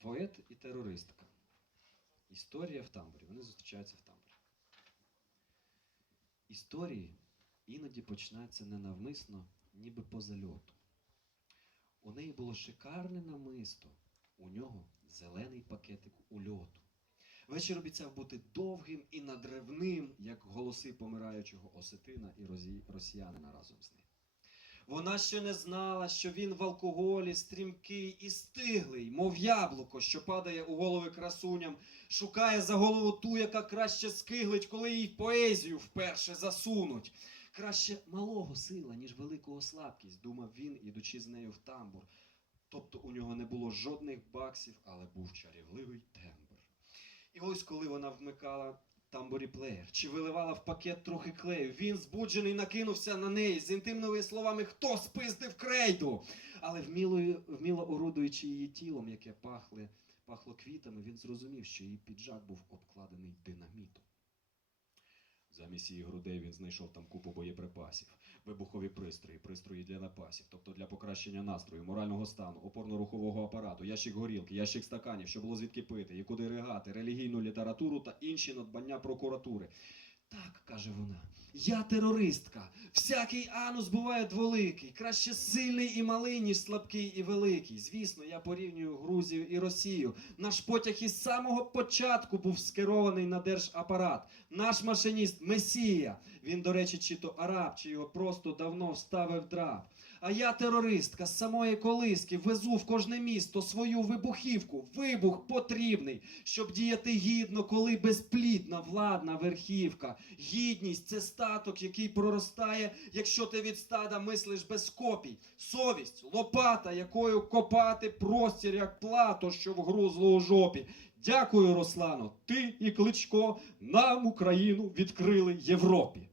Поет і терористка. Історія в тамбурі. Вони зустрічаються в тамбурі. Історії іноді починаються ненавмисно, ніби по зальоту. У неї було шикарне намисто, у нього зелений пакетик ульоту. Вечір обіцяв бути довгим і надривним, як голоси помираючого осетина і росіянина разом з ним. Вона ще не знала, що він в алкоголі стрімкий і стиглий, мов яблуко, що падає у голови красуням, шукає за голову ту, яка краще скиглить, коли їй поезію вперше засунуть. Краще малого сила, ніж великого слабкість, думав він, ідучи з нею в тамбур. Тобто у нього не було жодних баксів, але був чарівливий тембр. І ось коли вона вмикала тамбурі плеєр, чи виливала в пакет трохи клею, він збуджений накинувся на неї з інтимними словами Хто спиздив крейду? Але вміло, вміло орудуючи її тілом, яке пахли, пахло квітами, він зрозумів, що її піджак був обкладений динамітом. Її грудей він знайшов там купу боєприпасів, вибухові пристрої, пристрої для напасів, тобто для покращення настрою, морального стану, опорно-рухового апарату, ящик горілки, ящик стаканів, що було звідки пити, і куди ригати, релігійну літературу та інші надбання прокуратури. Так, каже вона, я терористка. Всякий анус буває дволикий, краще сильний і малий, ніж слабкий і великий. Звісно, я порівнюю Грузію і Росію. Наш потяг із самого початку був скерований на держапарат. Наш машиніст Месія. Він, до речі, чи то араб, чи його просто давно вставив драп. А я терористка з самої колиски везу в кожне місто свою вибухівку. Вибух потрібний, щоб діяти гідно, коли безплідна владна верхівка. Гідність це статок, який проростає, якщо ти від стада мислиш без копій. Совість, лопата, якою копати простір, як плато, що вгрузло у жопі. Дякую, Руслано. Ти і Кличко нам Україну відкрили Європі.